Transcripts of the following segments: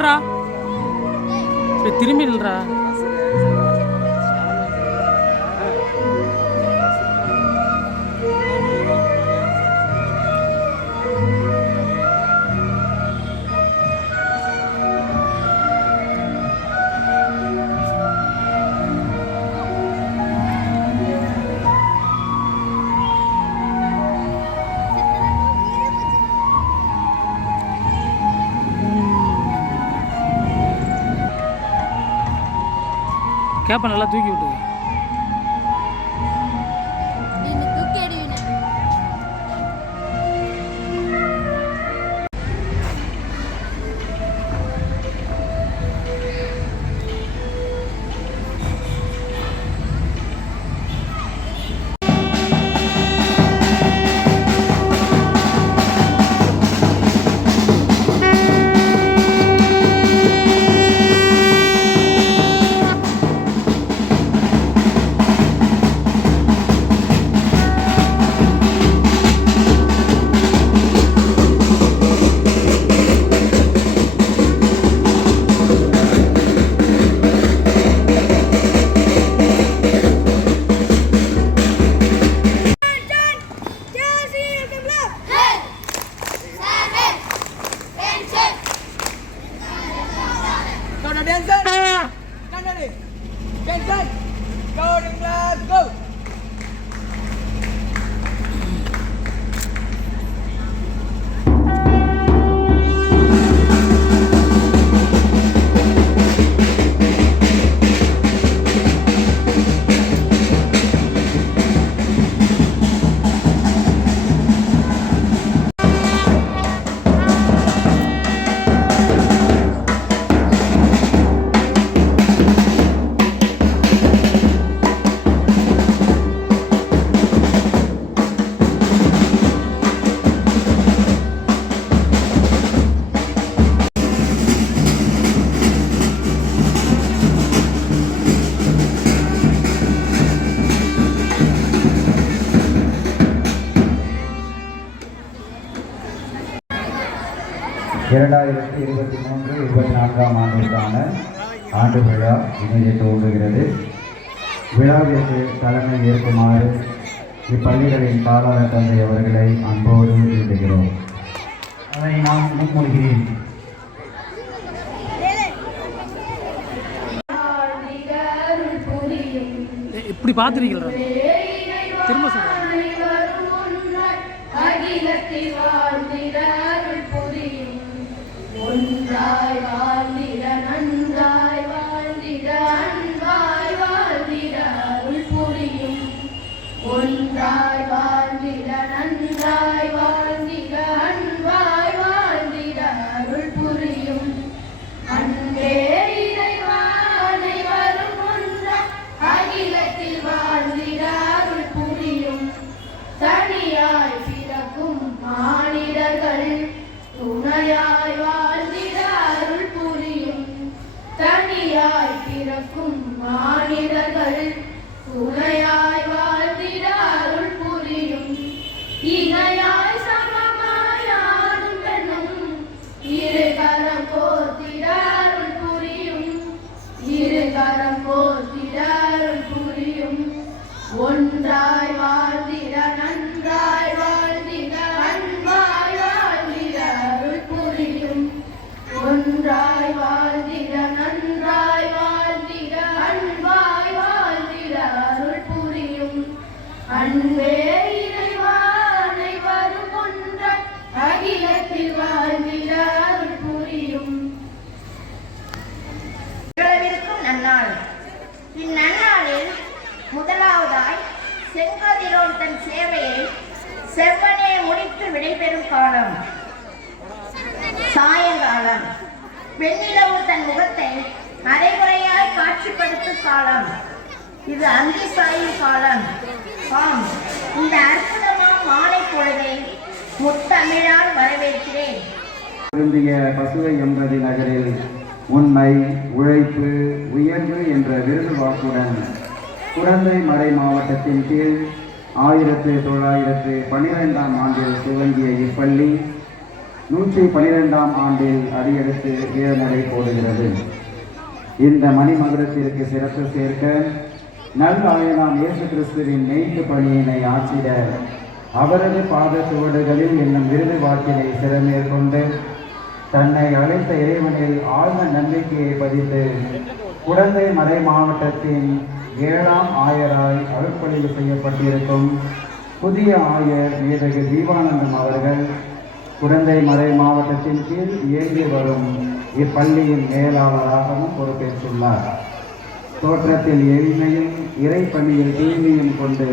நில்றா, திரும்பி நில்றா. கேப்பை நல்லா தூக்கி விட்டு. இரண்டாயிரத்தி 23-24 ஆண்டிற்கான ஆண்டு விழா இணைய துவங்குகிறது. விழாவிற்கு தலைமை ஏற்குமாறு இப்பள்ளிகளின் காலாளர் தந்தை அவர்களை அன்போடு வேண்டுகிறோம். அதை நான் முன்மொழிகிறேன். இப்படி பார்த்துருக்கீங்களா? திரும்ப சொல்றேன். ஒன்றாய் வாழ்ந்திட நன்றாய் வாழ்ந்திட அன்பாய் வாழ்ந்திட அருள் புரியும். ஒன்றாய் வாழ்ந்திட நன்றாய் வாழ்ந்திட அன்பாய் வாழ்ந்திட அருள் புரியும். அன்பே இறைவா அனைவரும் ஒன்றாய் அகிலத்தில் வாழ்ந்திட அருள் புரியும். தனியாய் பிறக்கும் மானிடர்கள் துணையாய் வாழ்ந்திட அருள் புரியும். தனியாய் பிறக்கும் மானிடர்கள் துணையாய் வாழ்ந்திட அருள் புரியும். இணையாய் சமமாய் ஆணும் பெண்ணும் இரு கரம் கோர்த்திட அருள் புரியும். இரு கரம் கோர்த்திட அருள் புரியும். ஒன்றாய் வாழ்ந்திட நன்றாய் வாழ்ந்திட அன்பாய் வாழ்ந்திட அருள் புரியும். ஒன்றாய் வாழ்ந்திட நன்றாய் வாழ்ந்திட அன்பாய் வாழ்ந்திட அருள் புரியும். அன்பே இறைவா அனைவரும் ஒன்றாய் அகிலத்தில் வாழ்ந்திட அருள் புரியும். நன்னாள். இந்நன்னாளில் முதலாவதாய் செங்கதிரோன் தன் சேவையை செவ்வனே முடித்து விடைபெறும் காலம். சாயங்காலம் வெண்ணிலவு தன் முகத்தை அரைகுறையாய் காட்சிப்படுத்தும் காலம். இது அந்தி சாயும் காலம். ஆம், இந்த அற்புதமான மாலை பொழுதை முத்தமிழால் வரவேற்கிறேன். பசுவை எண்பது நகரில் உண்மை, உழைப்பு, உயர்வு என்ற விருது வாக்குடன் குடந்தை மறை மாவட்டத்தின் கீழ் 1912 ஆண்டில் துவங்கிய இப்பள்ளி 112ஆம் ஆண்டில் அடியெடுத்து ஏழ்நடை போடுகிறது. இந்த மணிமகுடத்திற்கு சிறப்பு சேர்க்க நல்லாயனாம் இயேசு கிறிஸ்துவின் மெய்ப்பு பணியினை ஆற்றிட அவரது பாத சுவடுகளில் என்னும் விருது வாக்கினை சிறமேற்கொண்டு தன்னை அழைத்த இறைவனில் ஆழ்ந்த நம்பிக்கையை பதித்து குடந்தை மறை மாவட்டத்தின் 7ஆம் ஆயராய் அருட்பணியில் செய்யப்பட்டிருக்கும் புதிய ஆயர் மேதகு தீபானந்தம் அவர்கள் குடந்தை மறை மாவட்டத்தின் கீழ் இயங்கி வரும் இப்பள்ளியின் மேலாளராகவும் பொறுப்பேற்றுள்ளார். தோற்றத்தில் எளிமையும் இறைப்பணியில் தூய்மையும் கொண்டு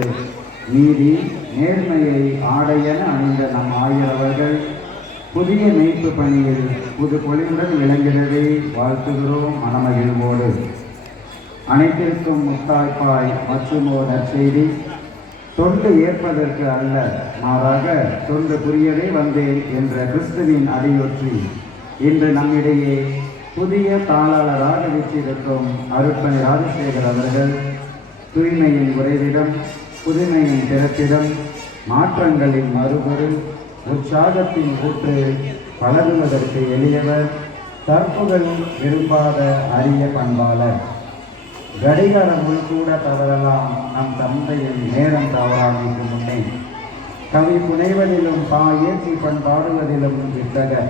நீதி நேர்மையை ஆடையென அணிந்த நம் ஆயர் அவர்கள் புதிய மீட்பு பணியில் புது பொலிவுடன் விளங்குகிறதை வாழ்த்துகிறோம் மனமகிழ்வோடு. அனைத்திற்கும் முத்தாய்ப்பாய் மற்றும் ஓர் நற்செய்தி, தொண்டு ஏற்பதற்கு அல்ல, மாறாக தொண்டு புரியவே வந்தேன் என்ற கிறிஸ்துவின் அடியொற்றி இன்று நம்மிடையே புதிய தாளாளராக வீற்றிருக்கும் அருட்பணி ராஜசேகர் அவர்கள் தூய்மையின் உறைவிடம், புதுமையின் பிறப்பிடம், மாற்றங்களின் மறுபொருள், உற்சாகத்தின் ஊற்று, பழகுவதற்கு எளியவர், தற்புகள் விரும்பாத அரிய பண்பாளர். கடிகாரம் உள்கூட தவறலாம் நம் தந்தையின் நேரம் தவறாமைக்கு முன்னே. கவி புனைவதிலும் ஏற்றி பண்பாடுவதிலும் வித்தகர்.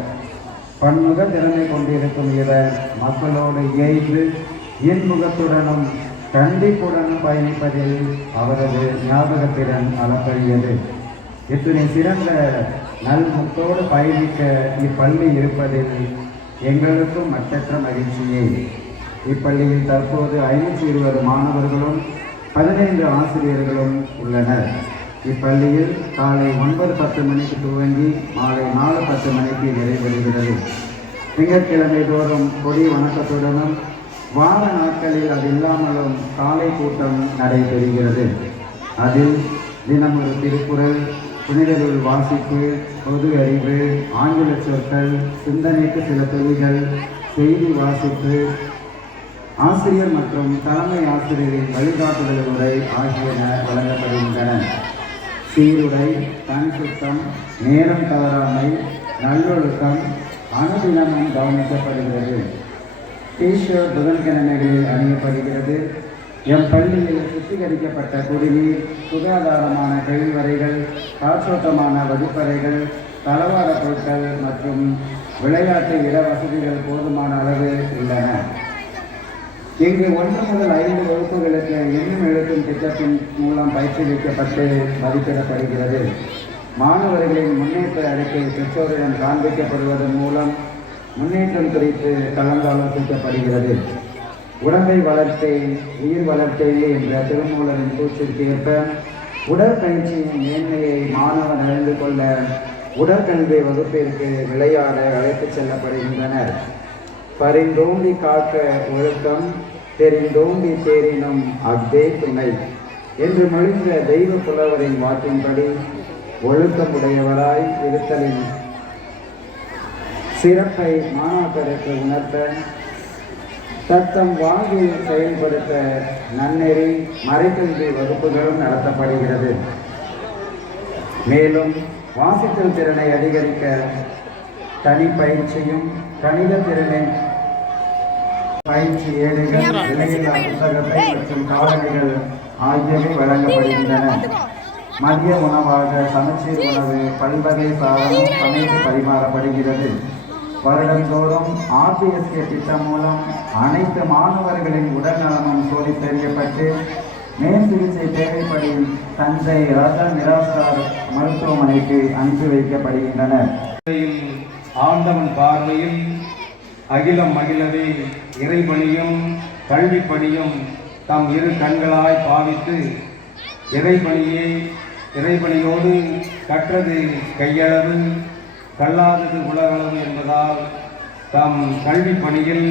பன்முக திறமை கொண்டிருக்கும் இவர் மக்களோடு இயைந்து இன்முகத்துடனும் கண்டிப்புடனும் பயணிப்பதில் அவரது ஞாபகத்திறன் அளப்பரியது. இத்தனை சிறந்த நல்முத்தோடு பயணிக்க இப்பள்ளி இருப்பதில் எங்களுக்கும் மற்றற்ற மகிழ்ச்சியே. இப்பள்ளியில் தற்போது 520 மாணவர்களும் 15 ஆசிரியர்களும் உள்ளனர். இப்பள்ளியில் காலை 9:10 மணிக்கு துவங்கி மாலை 4:10 மணிக்கு நிறைவடைகிறது. திங்கட்கிழமை தோறும் கொடி வணக்கத்துடனும் வார நாட்களில் அது இல்லாமலும் காலை கூட்டம் நடைபெறுகிறது. அதில் தினம் ஒரு திருக்குறள், புனிதருள் வாசிப்பு, பொது அறிவு, ஆங்கில சொற்கள், சிந்தனைக்கு சில துளிகள், செய்தி வாசிப்பு, ஆசிரியர் மற்றும் தலைமை ஆசிரியரின் வழிகாட்டுதல் உரை ஆகியன வழங்கப்படுகின்றன. சீருடை, தன் சுத்தம், நேரம் தவறாமை, நல்லொழுக்கம் அனுதினமும் கவனிக்கப்படுகிறது. டீஷர்ட் புதன்கிழமைகளில் அணியப்படுகிறது. எம் பள்ளியில் சுத்திகரிக்கப்பட்ட குடிநீர், சுகாதாரமான கழிவறைகள், காற்றோட்டமான வகுப்பறைகள், தளவாட பொருட்கள் மற்றும் விளையாட்டு இட வசதிகள் போதுமான அளவு உள்ளன. இங்கு 1 முதல் 5 வகுப்புகளுக்கு எண்ணும் எழுத்தும் திட்டத்தின் மூலம் பயிற்றுவிக்கப்பட்டு மதிப்பிடப்படுகிறது. மாணவர்களின் முன்னேற்ற அறிக்கை பெற்றோரிடம் காண்பிக்கப்படுவதன் மூலம் முன்னேற்றம் குறித்து கலந்தாலோசிக்கப்படுகிறது. உடம்பை வளர்த்தேன் உயிர் வளர்த்தேனே என்ற திருமூலரின் கூற்றிற்கு ஏற்ப உடற்பயிற்சியின் மேன்மையை மாணவன் அறிந்து கொள்ள உடற்கல்வி வகுப்பிற்கு விளையாட அழைத்துச் செல்லப்படுகின்றனர். பரிந்தோண்டி காக்க ஒழுக்கம், தெரிந்தோண்டி தேரினும் அஃதே துணை என்று மொழிந்த தெய்வ புலவரின் வாக்கின்படி ஒழுக்கமுடையவராய் இருத்தலின் சிறப்பை மாணாக்கருக்கு உணர்த்த தத்தம் வாழ்வில் செயல்படுத்த நன்னெறி மறைக்கல்வி வகுப்புகளும் நடத்தப்படுகிறது. மேலும் வாசித்தல் திறனை அதிகரிக்க தனி பயிற்சியும், கணித திறனை பயிற்சி ஏடுகள், விலையில்லா புத்தகத்தை மற்றும் காலணிகள் ஆகியவை வழங்கப்படுகின்றன. மதிய உணவாக சமச்சீர் உணவு, பல்வகை சாதனம் சமைத்து பரிமாறப்படுகிறது. வருடந்தோறும் RPSK திட்டம் மூலம் அனைத்து மாணவர்களின் உடல் நலமும் சோதித்தறியப்பட்டு மேல் சிகிச்சை தேவைப்படும் தஞ்சை ராஜா நிராசார் மருத்துவமனைக்கு அனுப்பி வைக்கப்படுகின்றனர். ஆண்டவன் பார்வையில் அகிலம் மகிழவே இறைபணியும் கல்வி பணியும் தம் இரு கண்களாய் பாவித்து இறைபணியோடு கற்றது கையளவு கல்லாதது உலகளவு என்பதால் தம் கல்வி பணியில்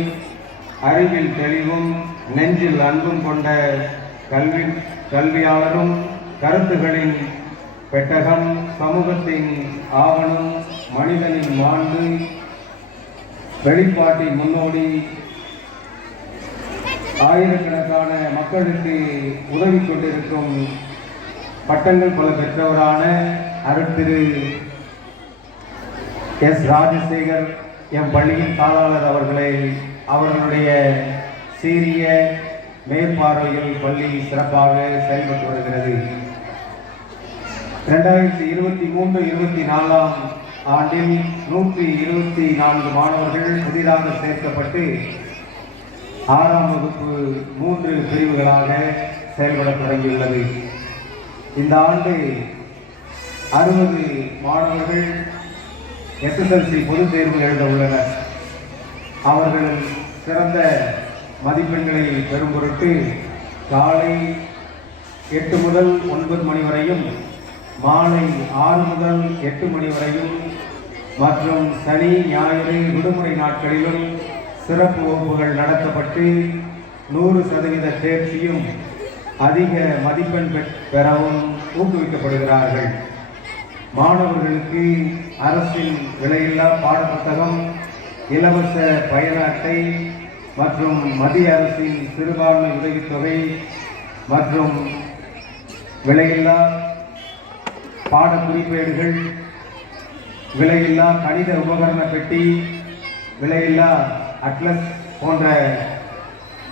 அறிவில் தெளிவும் நெஞ்சில் அன்பும் கொண்ட கல்வியாளரும் கருத்துகளின் பெட்டகம், சமூகத்தின் ஆவணம், மனிதனின் மாண்பு வெளிப்பாட்டின் முன்னோடி, ஆயிரக்கணக்கான மக்களுக்கு உதவி கொண்டிருக்கும் பட்டங்கள் பல பெற்றவரான அருட்திரு எஸ் ராஜசேகர் எம் பள்ளியின் தாளாளர் அவர்களுடைய சீரிய மேற்பார்வையில் பள்ளி சிறப்பாக செயல்பட்டு வருகிறது. 2023-24 ஆண்டில் 124 மாணவர்கள் புதிதாக சேர்க்கப்பட்டு 6ஆம் வகுப்பு 3 பிரிவுகளாக செயல்பட தொடங்கியுள்ளது. இந்த ஆண்டு 60 மாணவர்கள் SSLC பொதுத் தேர்வு எழுத உள்ளனர். அவர்கள் சிறந்த மதிப்பெண்களை பெறும் பொருட்டு காலை 8 முதல் 9 மணி வரையும், மாலை 6 முதல் 8 மணி வரையும் மற்றும் சனி ஞாயிறு விடுமுறை நாட்களிலும் சிறப்பு வகுப்புகள் நடத்தப்பட்டு 100% தேர்ச்சியும் அதிக மதிப்பெண் பெறவும் ஊக்குவிக்கப்படுகிறார்கள். மாணவர்களுக்கு அரசின் விலையில்லா பாடப்புத்தகம், இலவச பயண அட்டை மற்றும் மத்திய அரசின் சிறுபான்மை உதவித்தொகை மற்றும் விலையில்லா பாட குறிப்பேடுகள், விலையில்லா கணித உபகரண பெட்டி, விலையில்லா அட்லஸ்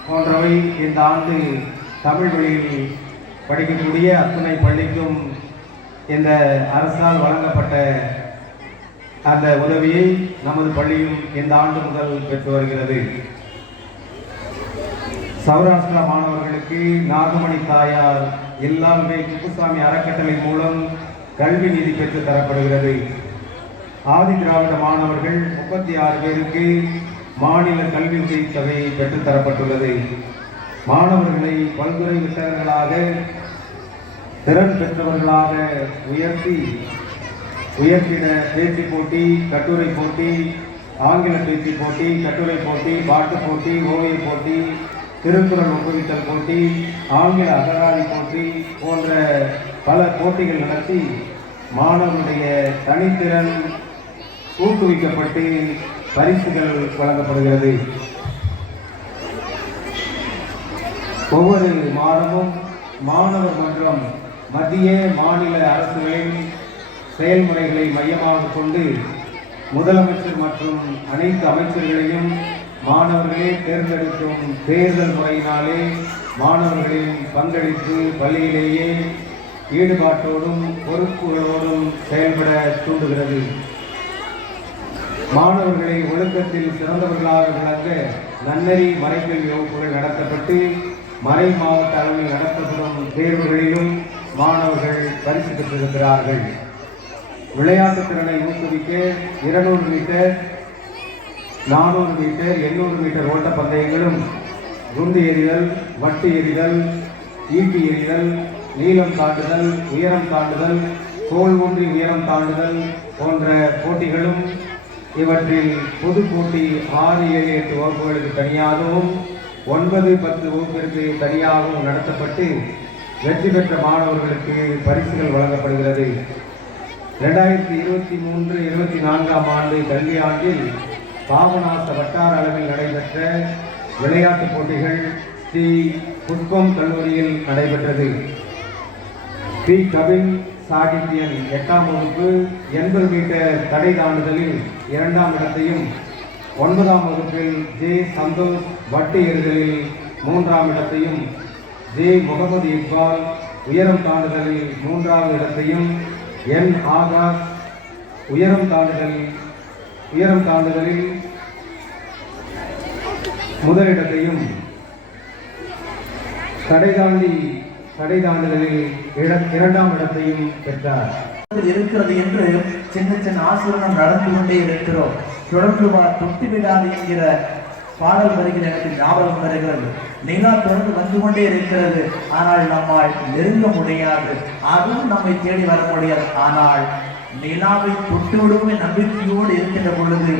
போன்றவை இந்த ஆண்டு தமிழ் வழியில் படிக்கக்கூடிய அத்தனை பள்ளிக்கும் இந்த அரசால் வழங்கப்பட்ட அந்த உதவியை நமது பள்ளியும் இந்த ஆண்டு முதல் பெற்று வருகிறது. சௌராஷ்டிரா மாணவர்களுக்கு நாகமணி தாயார் இல்லாமை குப்புசாமி அறக்கட்டளை மூலம் கல்வி நிதி பெற்று தரப்படுகிறது. ஆதி திராவிட மாணவர்கள் 36 பேருக்கு மாநில கல்வி உதவித்தொகை பெற்றுத் தரப்பட்டுள்ளது. மாணவர்களை பல்துறை வித்தகர்களாக, திறன் பெற்றவர்களாக உயர்த்திட பேச்சு போட்டி, கட்டுரை போட்டி, ஆங்கில பேச்சு போட்டி, கட்டுரை போட்டி, பாட்டு போட்டி, ஓவிய போட்டி, திருக்குறள் ஒப்புவித்தல் போட்டி, ஆங்கில அகராதி போட்டி போன்ற பல போட்டிகள் நடத்தி மாணவர்களுடைய தனித்திறன் ஊக்குவிக்கப்பட்டு பரிசுகள் வழங்கப்படுகிறது. ஒவ்வொரு மாதமும் மாணவர் மன்றம் மத்திய மாநில அரசுகளின் செயல்முறைகளை மையமாக கொண்டு முதலமைச்சர் மற்றும் அனைத்து அமைச்சர்களையும் மாணவர்களே தேர்ந்தெடுக்கும் தேர்தல் முறையினாலே மாணவர்களின் பங்களிப்பு பள்ளியிலேயே ஈடுபாட்டோடும் பொறுப்புகளோடும் செயல்பட தூண்டுகிறது. மாணவர்களை ஒழுக்கத்தில் சிறந்தவர்களாக விளங்க நன்னெறி மறைக்கல்வி வகுப்புகள் நடத்தப்பட்டு மறை மாவட்ட அளவில் நடத்தப்படும் தேர்வுகளிலும் மாணவர்கள் பரிசு பெற்றிருக்கிறார்கள். விளையாட்டு திறனை ஊக்குவிக்க 200 மீட்டர், 400 மீட்டர், 800 மீட்டர் ஓட்ட பந்தயங்களும், குண்டு எறிதல், வட்டு எறிதல், ஈட்டி எறிதல், நீளம் தாண்டுதல், உயரம் தாண்டுதல், தோல் ஊன்றி உயரம் தாண்டுதல் போன்ற போட்டிகளும், இவற்றில் பொது போட்டி 6, 7, 8 வகுப்புகளுக்கு தனியாகவும் 9, 10 வகுப்பிற்கு தனியாகவும் நடத்தப்பட்டு வெற்றி பெற்ற மாணவர்களுக்கு பரிசுகள் வழங்கப்படுகிறது. 2023-24 ஆண்டு கல்வியாண்டில் பாபநாச வட்டார அளவில் நடைபெற்ற விளையாட்டுப் போட்டிகள் ஸ்ரீ புஷ்பம் கல்லூரியில் நடைபெற்றது. பி கபில் சாகித்யன் 8ஆம் வகுப்பு 80 மீட்டர் தடை தாண்டுதலில் 2ஆம் இடத்தையும், 9ஆம் வகுப்பில் ஜே சந்தோஷ் வட்டு எறிதலில் 3ஆம் இடத்தையும், ஜே முகமது இக்பால் உயரம் தாண்டுதலில் 3வது இடத்தையும், என் ஆகாஷ் உயரம் தாண்டுதலில் முதலிடத்தையும், தடை தாண்டுதலில் 2ஆம் இடத்தையும் பெற்றார். இருக்கிறது என்று சின்ன சின்ன ஆசிரியர்கள் நடந்து கொண்டே இருக்கிறோம். தொடர்ந்து தொட்டு விடாது என்கிற பாடல் வருகிற எனக்கு ஞாபகம் வருகிறது. நிலா தொடர்ந்து வந்து கொண்டே இருக்கிறது, ஆனால் நம்மால் நெருங்க முடியாது. அதுவும் நம்மை தேடி வர முடியாது. ஆனால் நிலாவை தொட்டு விடுமே நம்பிக்கையோடு இருக்கின்ற பொழுது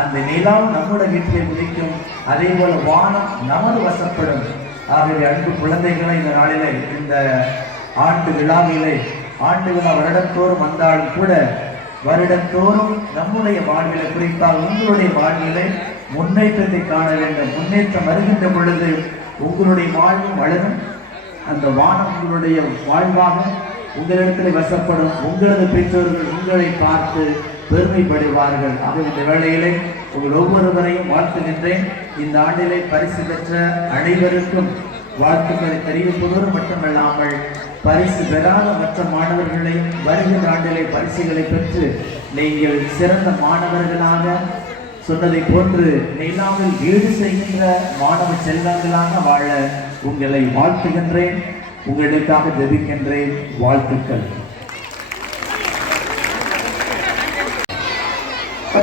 அந்த நிலாவும் நம்முடைய வீட்டிலே உதிக்கும். அதே போல வானம் நமது வசப்படும். ஆகவே அன்பு குழந்தைகளை இந்த நாளிலே, இந்த ஆண்டு விழாவிலே, ஆண்டு விழா வருடத்தோறும் வந்தாலும் கூட வருடத்தோறும் நம்முடைய வாழ்விலை, குறிப்பாக உங்களுடைய வாழ்விலை முன்னேற்றத்தை காண வேண்டும். முன்னேற்றம் வருகின்ற பொழுது உங்களுடைய வாழ்வும் வளரும். அந்த வானம் உங்களுடைய வாழ்வாக உங்களிடத்தில் வசப்படும். உங்களது பெற்றோர்கள் உங்களை பார்த்து பெருமைப்படுவார்கள். ஆக இந்த வேளையிலே உங்கள் ஒவ்வொருவரையும் வாழ்த்துகின்றேன். இந்த ஆண்டிலே பரிசு பெற்ற அனைவருக்கும் வாழ்த்துக்களை தெரிவிப்பதோடு மட்டுமல்லாமல் பரிசு பெறாத மற்ற மாணவர்களையும் வருகின்ற ஆண்டிலே பரிசுகளை பெற்று நீங்கள் சிறந்த மாணவர்களாக சொன்னதை போன்று நிலாவில் ஈடு செய்கின்ற மாணவ செல்வங்களாக வாழ உங்களை வாழ்த்துகின்றேன். உங்களுக்காக ஜெபிக்கின்றேன். வாழ்த்துக்கள்.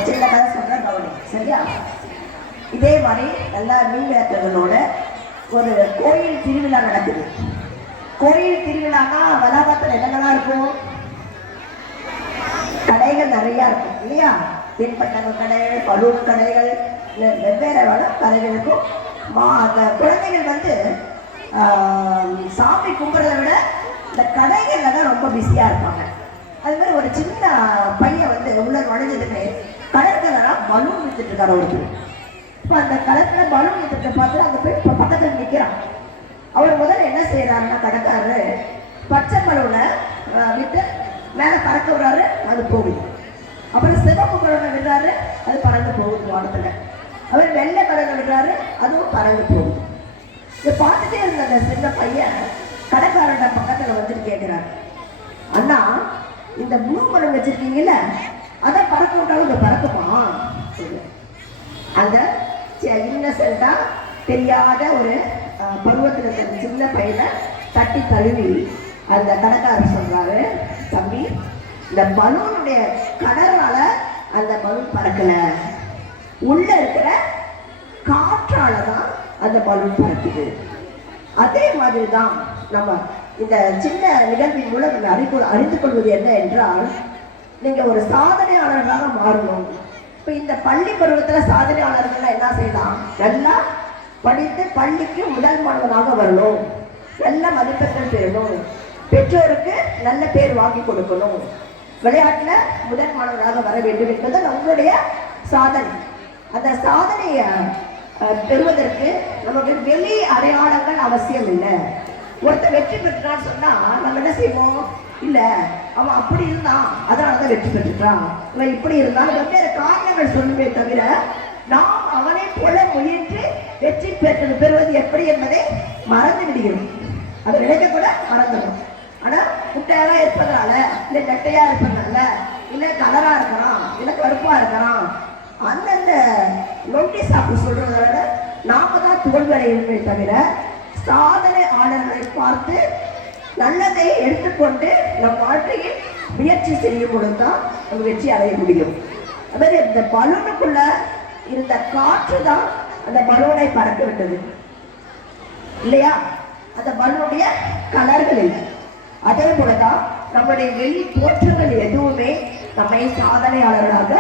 சின்ன கதை சொல்கிறேன் கவனி, சரியா? இதே மாதிரி நல்லா மீன் விளக்குகளோட ஒரு கோயில் திருவிழா நடக்குது. கோயில் திருவிழானா வளாகத்தில் என்னென்னலாம் இருக்கும்? கடைகள் நிறையா இருக்கும் இல்லையா? தென்பட்டங்க கடைகள், பலூன் கடைகள், வெவ்வேறு கடைகளுக்கும் அந்த குழந்தைகள் வந்து சாமி கும்பிட்றத விட இந்த கடைகளில் தான் ரொம்ப பிஸியாக இருப்பாங்க. அது மாதிரி ஒரு சின்ன பையன் வந்து உள்ள நுழைஞ்சதுமே கடற்கரைலாம் பலூன் வித்துட்டு இருக்காரு ஒருத்தர். இப்போ அந்த கடற்கரை பலூன் வித்துட்டு பார்த்து அந்த போய் இப்போ பக்கத்தில் நிற்கிறான். அவர் முதல்ல என்ன செய்யறாருன்னா, கடைக்காரரு பச்சை பலூனை விட்டு மேலே பறக்க விடுறாரு, அது போகுது. அப்புறம் சிவப்பு பலூனை விடுறாரு, அது பறந்து போகுது வானத்தில். அவர் வெள்ளை பலூனை விடுறாரு, அதுவும் பறந்து போகுது. இதை பார்த்துட்டே இருந்த அந்த சின்ன பையன் கடைக்காரோட பக்கத்தில் வந்துட்டு கேட்குறாரு, அண்ணா இந்த ப்ளூ பலூன் வச்சிருக்கீங்கல்ல, அதை பறக்க விட்டாலும் இதை பறக்குமா? அந்த இன்னசென்ட்டா தெரியாத ஒரு பருவத்தில் இருக்கிற சின்ன பையனை தட்டி தழுவி அந்த கடைக்காரர் சொல்றாரு, தம்பி இந்த பலூனுடைய கடலால அந்த பலூன் பறக்கல, உள்ள இருக்கிற காற்றால தான் அந்த பலூன் பறக்குது. அதே மாதிரி தான் நம்ம இந்த சின்ன நிகழ்வின் மூலம் அறிந்து கொள்வது என்ன என்றால், நீங்க ஒரு சாதனையாளர்களாக மாறணும். இப்போ இந்த பள்ளி பருவத்தில் சாதனையாளர்கள் என்ன செய்யலாம்? நல்லா படித்து பள்ளிக்கு முதல் மாணவனாக வரணும், நல்ல மதிப்பெண்கள் பெறணும், பெற்றோருக்கு நல்ல பேர் வாங்கி கொடுக்கணும், விளையாட்டில் முதல் மாணவனாக வர வேண்டும் என்பது நம்மளுடைய சாதனை. அந்த சாதனையை பெறுவதற்கு நமக்கு வெளி அடையாளங்கள் அவசியம் இல்லை. ஒருத்தர் வெற்றி பெற்றான்னு சொன்னா நம்ம என்ன செய்வோம்? இல்லை அவன் அப்படி இருந்தான் அதனாலதான் வெற்றி பெற்றுட்டான், இவன் இப்படி இருந்தான், வெவ்வேறு காரணங்கள் சொல்லுமே தவிர நாம் அவனை போல முயன்று வெற்றி பெறுவது எப்படி என்பதை மறந்து விடுகிறோம். அதை நினைக்க கூட மறந்துடும். ஆனா குட்டையா இருப்பதனால, இல்லை நெட்டையா இருப்பதனால, இல்லை கலரா இருக்கிறான், இல்லை கருப்பா இருக்கிறான், அந்தந்த நோட்டீஸ் அப்படி சொல்றதால நாம தான் தோல்வி அடையணுமே தவிர சாதனை ஆளர்களை பார்த்து நல்லதை எடுத்துக்கொண்டு நம் வாழ்க்கையில் முயற்சி செய்யும் பொழுதுதான் நம்ம வெற்றி அடைய முடியும். அதாவது இந்த பலூனுக்குள்ள இருந்த காற்று தான் அந்த பலூனை பறக்க விட்டது இல்லையா? அந்த பலூனுடைய கலர்கள் இல்லை. அதே போலதான் நம்முடைய வெளி தோற்றங்கள் எதுவுமே நம்மை சாதனையாளர்களாக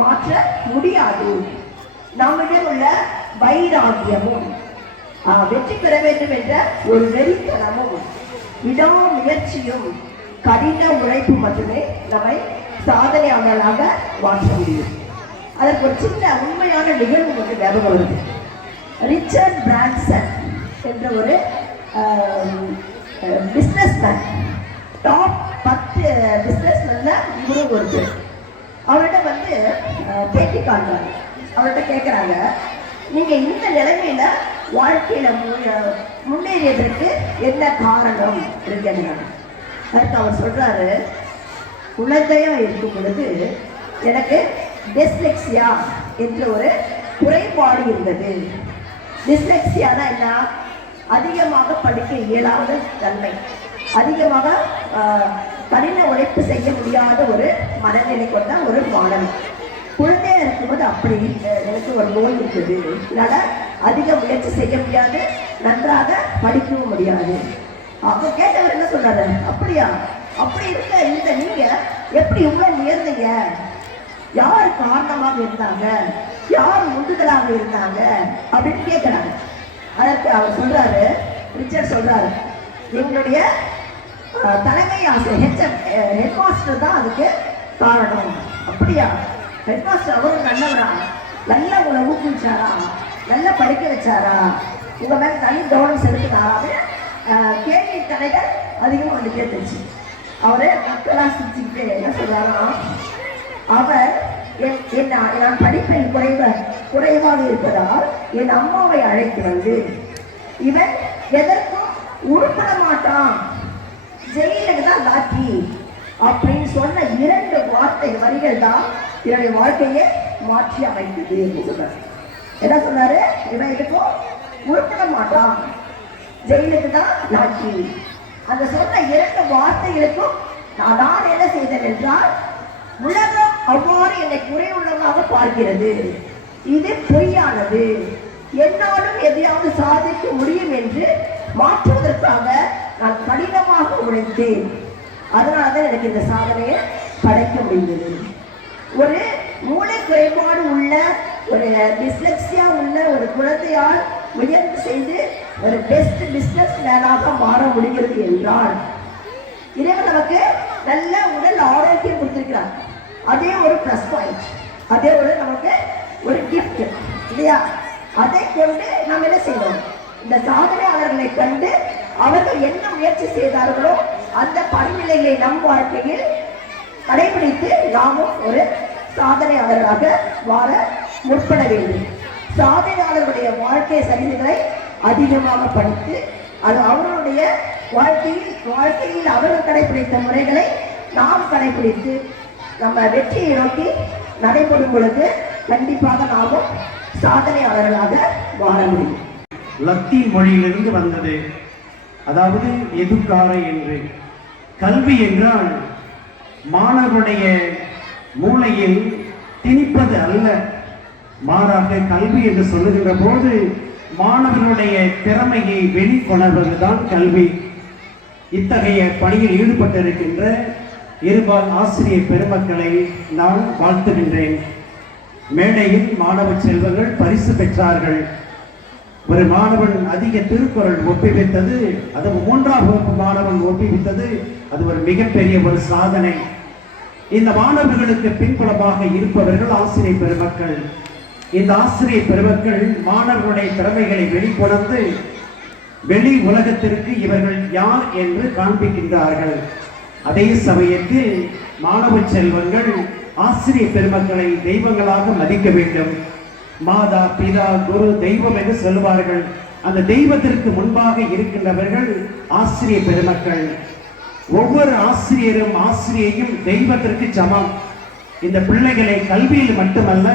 மாற்ற முடியாது. நம்மிடம் உள்ள வைராகியமும் வெற்றி பெற வேண்டும் என்ற ஒரு வெறித்தனமும் விடாமுயற்சியும் கடின உழைப்பு மட்டுமே நம்மை சாதனையாளர்களாக மாற்ற முடியும். அதற்கு ஒரு சின்ன உண்மையான நிகழ்வு வந்து ஞாபகம் வருது. ரிச்சர்ட் பிரான்சன் என்ற ஒரு பிஸ்னஸ்மேன், டாப் 10 பிஸ்னஸ்மேன்ல இவரும் ஒருத்தர். அவர்கிட்ட வந்து பேட்டி காண்றாங்க. அவர்கிட்ட கேட்குறாங்க, நீங்க இந்த நிலைமையில வாழ்க்கையில முன்னேறியதற்கு என்ன காரணம் இருக்கிறாங்க? அதுக்கு அவர் சொல்றாரு, குழந்தையா இருக்கும் பொழுது எனக்கு டிஸ்லெக்சியா என்ற ஒரு குறைபாடு இருந்தது. டிஸ்லெக்சியானா என்ன? அதிகமாக படிக்க இயலாத தன்மை, அதிகமாக கடின உழைப்பு செய்ய முடியாத ஒரு மனநிலை கொண்ட ஒரு மாணவி. குழந்தையா இருக்கும்போது அப்படி எனக்கு ஒரு நோய் இருக்குது, அதனால அதிக முயற்சி செய்ய முடியாது, நன்றாக படிக்கவும் முடியாது. அப்போ கேட்டவர் என்ன சொல்றாரு, அப்படியா? அப்படி இருந்த நீங்க எப்படி இவ்வளவு உயர்ந்தீங்க? யார் காரணமாக இருந்தாங்க? யார் முந்துதலாக இருந்தாங்க அப்படின்னு கேட்கிறாங்க. அதற்கு அவர் சொல்றாரு, ரிச்சர்ட் சொல்றாரு, எங்களுடைய தலைமை ஆசிரியர் ஹெட் மாஸ்டர் தான் அதுக்கு காரணம். அப்படியா? ஹெட் மாஸ்டர் அவரும் நல்லவரா? நல்லா உங்களை ஊக்குவிச்சாரா? நல்லா படிக்க வச்சாரா? உங்க மேல தனி கவனம் செலுத்தினாரா? கேள்வி தடைகள் அதிகமாக வந்து கேட்டுச்சு. அவரே மக்களாக சிரிச்சுக்கிட்டு என்ன சொல்றாரா, அவர் நான் படிப்பில் குறைவாக இருப்பதால் என் அம்மாவை அழைத்து வந்து இவன் எதற்கும் உருப்பட மாட்டான், ஜெயிலுக்கு தான் லாக்கி அப்படின்னு சொன்ன 2 வார்த்தை வரிகள் தான் என்னுடைய வாழ்க்கையை மாற்றி அமைத்தது என்று சொன்னார். என்ன சொன்னாரு? இவன் எதுக்கும் உருப்பட மாட்டான், ஜெயிலுக்கு தான் லாக்கி. அந்த சொன்ன 2 வார்த்தைகளுக்கும் நான் என்ன செய்தேன் என்றால், உலகம் அவ்வாறு என்னை குறை உள்ளதாக பார்க்கிறது, இது பொய்யானது, என்னாலும் எதையாவது சாதிக்க முடியும் என்று மாற்றுவதற்காக நான் கடினமாக உழைத்தேன். அதனாலதான் எனக்கு இந்த சாதனையை படைக்க முடிந்தது. ஒரு மூளை குறைபாடு உள்ள ஒரு டிஸ்லெக்சியா உள்ள ஒரு குழந்தையால் முயற்சி செய்து ஒரு பெஸ்ட் பிசினஸ் மேனாக மாற முடிகிறது என்றால், இறைவன் நமக்கு நல்ல உடல் ஆரோக்கியம் கொடுத்திருக்கிறார். அதே ஒரு பிளஸ் பாயிண்ட், அதே ஒரு நமக்கு ஒரு கிஃப்ட் இல்லையா? அதை கொண்டு நாம் என்ன செய்யணும்? இந்த சாதனையாளர்களை கண்டு அவர்கள் என்ன முயற்சி செய்தார்களோ அந்த படிநிலைகளை நம் வாழ்க்கையில் கடைபிடித்து நாமும் ஒரு சாதனையாளர்களாக வாழ முற்பட வேண்டும். சாதனையாளர்களுடைய வாழ்க்கை சரிவுகளை அதிகமாக படித்து அது அவர்களுடைய வாழ்க்கையில் அவர்கள் கடைபிடித்த முறைகளை நாம் கடைபிடித்து நம்ம வெற்றியை நோக்கி நடைபெறும் பொழுது கண்டிப்பாக நாமும் சாதனையாளர்களாக வாழ முடியும். லத்தீன் மொழியிலிருந்து வந்தது, அதாவது எதுக்காரை என்று. கல்வி என்றால் மாணவருடைய மூளையில் திணிப்பது அல்ல, மாறாக கல்வி என்று சொல்லுகின்ற போது மாணவர்களுடைய திறமையை வெளிக்கொணர்வதுதான் கல்வி. இத்தகைய பணியில் ஈடுபட்டிருக்கின்ற இருபால் ஆசிரியர் பெருமக்களை நான் வாழ்த்துகின்றேன். மேடையில் மாணவ செல்வங்கள் பரிசு பெற்றார்கள். ஒரு மாணவன் அதிக திருக்குறள் ஒப்பிவித்தது, அது 3ஆம் வகுப்பு மாணவன் ஒப்பிவித்தது, அது ஒரு மிகப்பெரிய ஒரு சாதனை. இந்த மாணவர்களுக்கு பின்புலமாக இருப்பவர்கள் ஆசிரியர் பெருமக்கள். இந்த ஆசிரியர் பெருமக்கள் மாணவர்களுடைய திறமைகளை வெளிக்கொணர்ந்து வெளி உலகத்திற்கு இவர்கள் யார் என்று காண்பிக்கின்றார்கள். அதே சமயத்தில் மாணவ செல்வங்கள் ஆசிரியர் பெருமக்களை தெய்வங்களாக மதிக்க வேண்டும். மாதா பிதா குரு தெய்வம் என்று சொல்லுவார்கள். அந்த தெய்வத்திற்கு முன்பாக இருக்கின்றவர்கள் ஆசிரியர் பெருமக்கள். ஒவ்வொரு ஆசிரியரும் ஆசிரியையும் தெய்வத்திற்கு சமம். இந்த பிள்ளைகளை கல்வியில் மட்டுமல்ல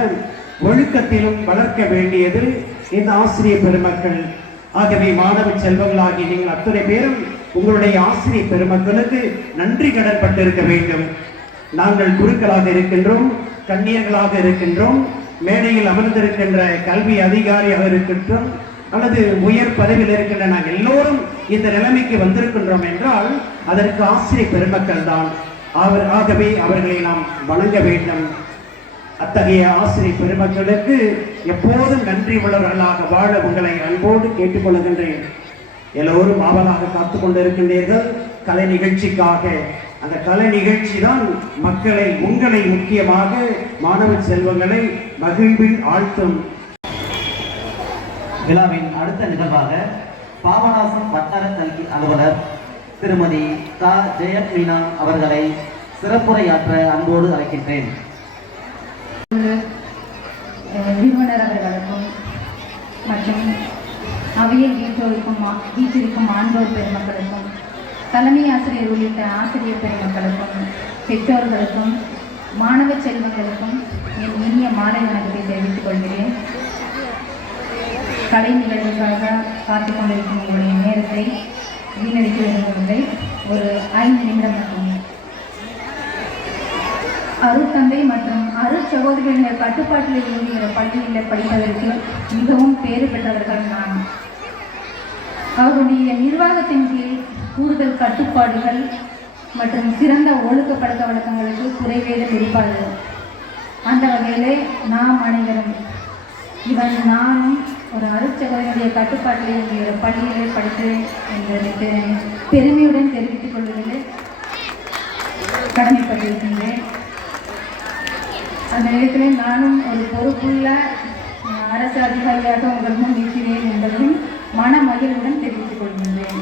ஒழுக்கத்திலும் வளர்க்க வேண்டியது இந்த ஆசிரியர் பெருமக்கள். ஆகவே மாணவ செல்வங்களாகி நீங்கள் அத்தனை பேரும் உங்களுடைய ஆசிரியர் பெருமக்களுக்கு நன்றி கடன் பட்டிருக்க வேண்டும். நாங்கள் குருக்களாக இருக்கின்றோம், கண்ணியர்களாக இருக்கின்றோம், மேடையில் அமர்ந்திருக்கின்ற கல்வி அதிகாரியாக இருக்கின்றோம், அல்லது உயர் பதவியில் இருக்கின்ற நாங்கள் எல்லோரும் இந்த நிலைமைக்கு வந்திருக்கின்றோம் என்றால் அதற்கு ஆசிரியர் பெருமக்கள் தான். ஆகவே அவர்களை நாம் வணங்க வேண்டும். அத்தகைய ஆசிரியர் பெருமக்களுக்கு எப்போதும் நன்றி உள்ளவர்களாக வாழ உங்களை அன்போடு கேட்டுக்கொள்கின்றேன். எல்லோரும் ஆவலாக காத்து கொண்டிருக்கின்றீர்கள் கலை நிகழ்ச்சிக்காக. அந்த கலை நிகழ்ச்சி தான் மக்களை, உங்களை முக்கியமாக மாணவ செல்வங்களை மகிழ்வில் ஆழ்த்தும். விழாவின் அடுத்த நிகழ்வாக பாபநாசம் வட்டார கல்வி அலுவலர் திருமதி க. ஜெயமீனா அவர்களை சிறப்புரையாற்ற அன்போடு அழைக்கின்றேன். நிறுவனர் அவர்களுக்கும் மற்றும் அவையில் வீட்டிற்கும் ஆண்டோர் பெருமக்களுக்கும், தலைமை ஆசிரியர் உள்ளிட்ட ஆசிரியர் பெருமக்களுக்கும், பெற்றோர்களுக்கும், மாணவ செல்வங்களுக்கும் என் இனிய மாலை வணக்கத்தை தெரிவித்துக் கொள்கிறேன். கலை நிகழ்வுக்காக காத்துக் கொண்டிருக்கும் உங்களுடைய நேரத்தை வீணடிக்க விரும்பவில்லை. ஒரு 5 நிமிடம் மட்டுமே. அருட்தந்தை மற்றும் அருட்சகோதரிகளின் கட்டுப்பாட்டில் இயங்குகிற பள்ளியில் படிப்பதற்கு மிகவும் பேறு பெற்றவர்கள் நான். அவருடைய நிர்வாகத்தின் கீழ் கூடுதல் கட்டுப்பாடுகள் மற்றும் சிறந்த ஒழுக்க பழக்க வழக்கங்களுக்கு குறைவேதம் இருப்பாது. அந்த வகையிலே நாம் அனைவரும் நானும் ஒரு அருட்சகோதரியுடைய கட்டுப்பாட்டில் இயங்குகிற பள்ளியிலே படித்தேன் என்பதற்கு பெருமையுடன் தெரிவித்துக் கொள்வதில் கடமைப்பட்டிருக்கின்றேன். அந்த நேரத்தில் நானும் ஒரு பொறுப்புள்ள அரசு அதிகாரியாக உங்கள் முன் நிற்கிறேன் என்பதையும் மன மகிழ்வுடன் தெரிவித்துக் கொள்கின்றேன்.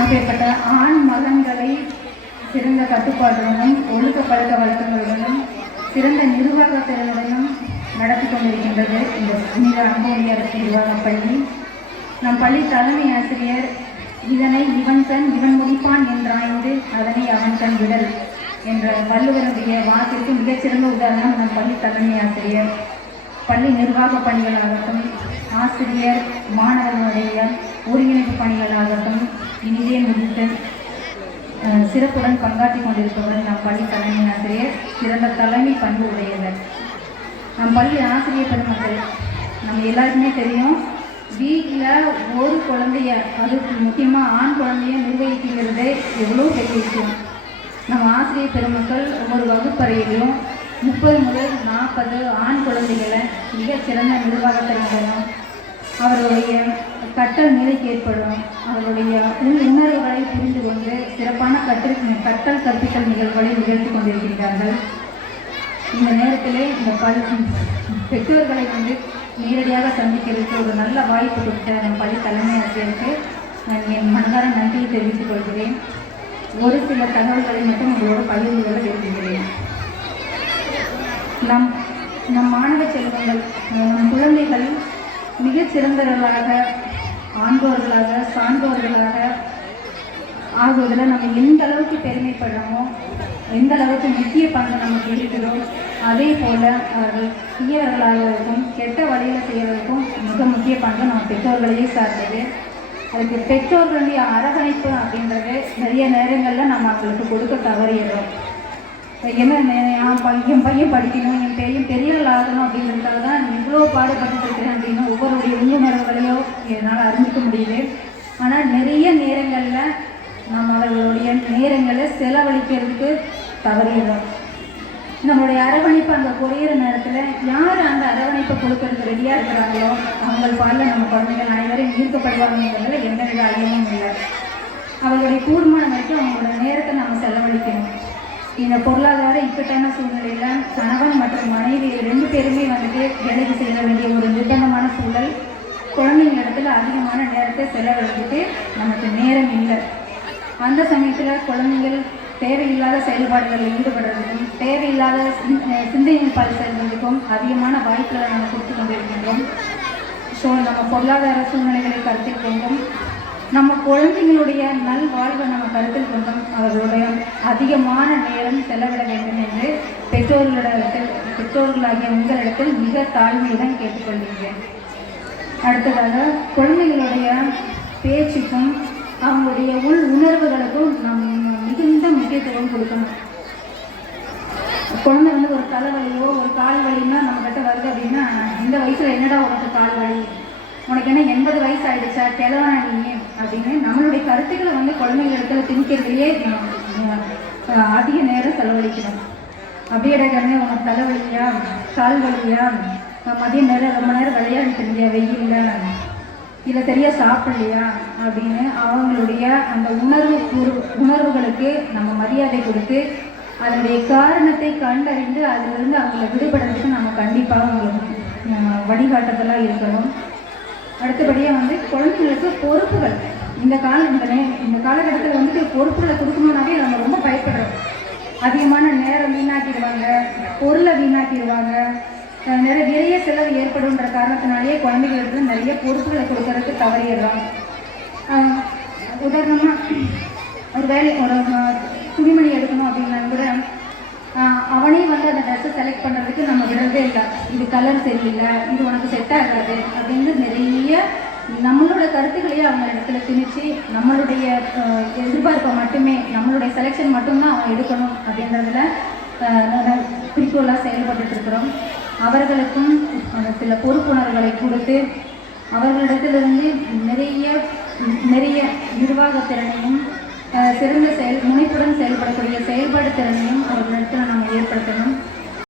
அப்பேற்பட்ட ஆண் மகன்களை சிறந்த கட்டுப்பாட்டுடனும் ஒழுக்க பழக்க வழக்கங்களுடனும் சிறந்த நிர்வாக திறனுடனும் நடத்தி கொண்டிருக்கின்றது இந்த புனித அந்தோணியார் நிர்வாக பள்ளி. நம் பள்ளி தலைமை ஆசிரியர் இதனை இவன் கண் இவன் முடிப்பான் என்றாய்ந்து அதனை அவன் கண் விடல் என்ற வள்ளுவருடைய வாக்கிற்கு மிகச்சிறந்த உதாரணம் நம் பள்ளி தலைமை ஆசிரியர். பள்ளி நிர்வாக பணிகளாகட்டும், ஆசிரியர் மாணவர்களுடைய ஒருங்கிணைப்பு பணிகளாகட்டும் இனிதே முடித்து சிறப்புடன் பங்காற்றி கொண்டிருப்பவர் நம் பள்ளி தலைமை ஆசிரியர். சிறந்த தலைமை பண்பு உடையவர். நம் பள்ளி ஆசிரியர் பெருமக்கள் நம்ம எல்லாருக்குமே தெரியும், வீட்டில் ஒரு குழந்தைய, அதுக்கு முக்கியமாக ஆண் குழந்தைய நிர்வகிக்கிறது எவ்வளோ பெரிய விஷயம். நம்ம ஆசிரியர் பெருமக்கள் ஒவ்வொரு வகுப்பறையிலும் 30 முதல் 40 ஆண் குழந்தைகளை மிகச்சிறந்த நிர்வாகத்தினரும் அவருடைய கற்றல் நிலைக்கு ஏற்படும் அவருடைய உணர்வுகளை புரிந்து கொண்டு சிறப்பான கற்றல் கற்பித்தல் நிகழ்வுகளை நிகழ்த்தி கொண்டிருக்கிறார்கள். இந்த நேரத்திலே இந்த பெற்றோர்களை நேரடியாக சந்திக்கிறதுக்கு ஒரு நல்ல வாய்ப்பு கொடுத்த நம் பள்ளி தலைமை ஆசிரியருக்கு நான் என் மனதார நன்றியை தெரிவித்துக் கொள்கிறேன். ஒரு சில தகவல்களை மட்டும் உங்களோடு பகிர்ந்து கொள்ள விரும்புகிறேன். நம் மாணவ செல்வங்கள், நம் குழந்தைகள் மிகச்சிறந்தவர்களாக, ஆண்டோர்களாக, சான்றோர்களாக ஆகுவதில் நம்ம எந்த அளவுக்கு பெருமைப்படுறோமோ, எந்த அளவுக்கு முக்கிய பங்கு நமக்கு இருக்கிறதோ, அதே போல் அவர்கள் தீயவர்களாகவும் கெட்ட வழியில் செய்வதற்கும் மிக முக்கிய பங்கு நம்ம பெற்றோர்களையே சார்ந்தது. அதுக்கு பெற்றோர்களுடைய அரவணைப்பு அப்படின்றது நிறைய நேரங்களில் நம்ம அவங்களுக்கு கொடுக்க தவறிடுறோம். என் பையன் படிக்கணும், என் பெரியவர்கள் ஆகணும் அப்படின்றதுக்காக தான் இவ்வளோ பாடுபட்டு இருக்கிறேன் அப்படின்னு ஒவ்வொருடைய உள்ளுணர்வுகளையோ என்னால் அறிஞ்சிக்க முடியுது. ஆனால் நிறைய நேரங்களில் நம்ம அவர்களுடைய நேரங்களை செலவழிக்கிறதுக்கு தவறிடுறோம். நம்மளுடைய அரவணைப்பு அங்கே குறையிற நேரத்தில் யார் அந்த அரவணைப்பை கொடுக்கறதுக்கு ரெடியாக இருக்கிறாங்களோ அவங்க பாலில் நம்ம குழந்தைகள் அனைவரும் ஈர்க்கப்படுவாங்கிறதுல எந்தவித ஐயமும் இல்லை. அவர்களுடைய கூடுமான வரைக்கும் அவங்களோட நேரத்தை நம்ம செலவழிக்கணும். இந்த பொருளாதார இக்கட்டான சூழ்நிலையில் கணவன் மற்றும் மனைவி 2 பேருமே வேலைக்கு செய்ய வேண்டிய ஒரு நிர்பந்தமான சூழல். குழந்தைங்க இடத்துல அதிகமான நேரத்தை செலவழிச்சுட்டு நமக்கு நேரம் இல்லை. அந்த சமயத்தில் குழந்தைகள் தேவையில்லாத செயல்பாடுகளில் ஈடுபடுறதுக்கும் தேவையில்லாத சிந்தனை பால் செல்வதற்கும் அதிகமான வாய்ப்புகளை நம்ம கொடுத்து கொண்டிருக்கின்றோம். ஸோ நம்ம பொருளாதார சூழ்நிலைகளை கருத்தில் கொண்டும் நம்ம குழந்தைங்களுடைய நல்வாழ்வை நம்ம கருத்தில் கொண்டும் அவர்களுடைய அதிகமான நேரம் செலவிட வேண்டும் என்று பெற்றோர்களாகிய உங்களிடத்தில் மிக தாழ்மையுடன் கேட்டுக்கொள்கின்றேன். அடுத்ததாக குழந்தைகளுடைய பேச்சுக்கும் அவங்களுடைய உணர்வுகளுக்கும் நாம் மிகுந்த முக்கியத்துவம் கொடுக்கணும். குழந்தை ஒரு தலைவலியோ ஒரு கால் வலின்னா நம்மகிட்ட வருது அப்படின்னா, இந்த வயசில் என்னடா உனக்கு கால் வலி, உனக்கு என்ன 80 வயசு ஆகிடுச்சா, கிழவனா நீ அப்படின்னு நம்மளுடைய கருத்துக்களை குழந்தைகளிடத்துல திணிக்கிறதுலையே அதிக நேரம் செலவழிக்கணும். அப்படியே கண்ணே உனக்கு தலைவலியா, கால் வலியா, மதிய நேரம் ரொம்ப நேரம் விளையாடிட்டு இருந்தியா வெயில்ல, இல்லை சரியாக சாப்பிடலையா அப்படின்னு அவங்களுடைய அந்த உணர்வுகளுக்கு நம்ம மரியாதை கொடுத்து அதனுடைய காரணத்தை கண்டறிந்து அதிலிருந்து அவங்களை விடுபடுறதுக்கு நம்ம கண்டிப்பாக அவங்களுக்கு வழிகாட்டுதலாக இருக்கணும். அடுத்தபடியாக குழந்தைங்களுக்கு பொறுப்புகள் இந்த காலகட்டத்தில் பொறுப்புகளை கொடுக்கணும்னாவே நம்ம ரொம்ப பயப்படுறோம். அதிகமான நேரம் வீணாக்கிடுவாங்க, பொருளை வீணாக்கிடுவாங்க, நிறைய செலவு ஏற்படுன்ற காரணத்தினாலேயே குழந்தைகளுக்கு நிறைய பொறுப்புகளை கொடுக்கறதுக்கு தவறிடுறோம். உதாரணமாக ஒரு துணிமணி எடுக்கணும் அப்படின்னா கூட அவனே அந்த ட்ரெஸ்ஸை செலக்ட் பண்ணுறதுக்கு நம்ம விடுறதே இல்லை. இது கலர் சரியில்லை, இது உனக்கு செட் ஆகாது அப்படின்னு நிறைய நம்மளோட கருத்துக்களையே அவங்க இடத்துல திணிச்சு நம்மளுடைய எதிர்பார்ப்பை மட்டுமே, நம்மளுடைய செலெக்ஷன் மட்டும்தான் அவங்க எடுக்கணும் அப்படின்றதுல குறிக்கோளாக செயல்பட்டு இருக்கிறோம். அவர்களுக்கும் சில பொறுப்புணர்வுகளை கொடுத்து அவர்களிடத்திலிருந்து நிறைய நிர்வாகத்திறனையும் சிறந்த முனைப்புடன் செயல்படக்கூடிய செயல்பாடு திறனையும் அவர்களிடத்தில் நம்ம